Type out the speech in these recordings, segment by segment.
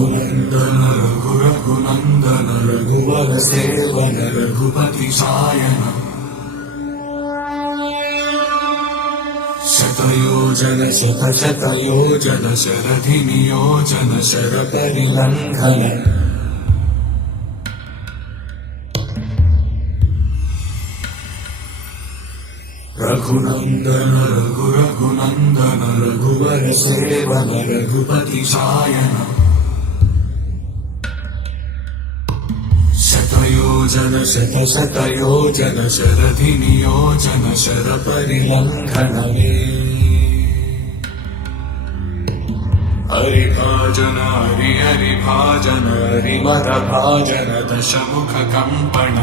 रघुनन्दन रघुनन्दन रघुवर seven Raghupati Sion शतयोजन शतशतयोजन शरधि नियोजन शरपरिलङ्घन रघुनन्दन रघुनन्दन रघुवर seven Raghupati Sion शतयोजन शतशतयोजन शरधि नियोजन शरपरिलङ्घन हरिभाजन हरिभाजन हरिमदभाजन दशमुख कंपन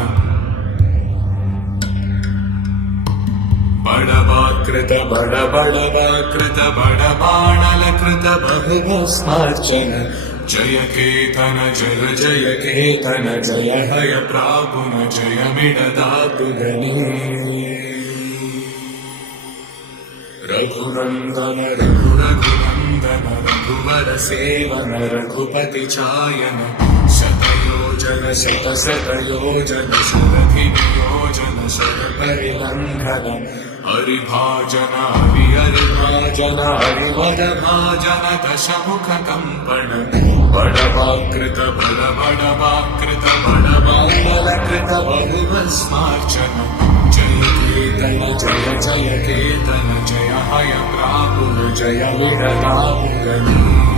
बड़वाकृत बड़वाकृत बड़बाणलकृत बहुभस्मार्चन जय केतन जय जय केतन जय हय प्रापुन जय मिडदातुगनी रघुनन्दन रघुनन्दन रघुवर सेवन रघुपति चायन शतयोजन शतशतयोजन शरधि नियोजन शरपरिलङ्घन हरिभाजन हरिभाजन हरिवरभाजन दशमुख कंपन बड़वाकृत बड़वाकृत बड़बाणलकृत बहुभस्मार्चन जय केतन जय जय केतन जय हय प्रापुर जय विडदातुगनी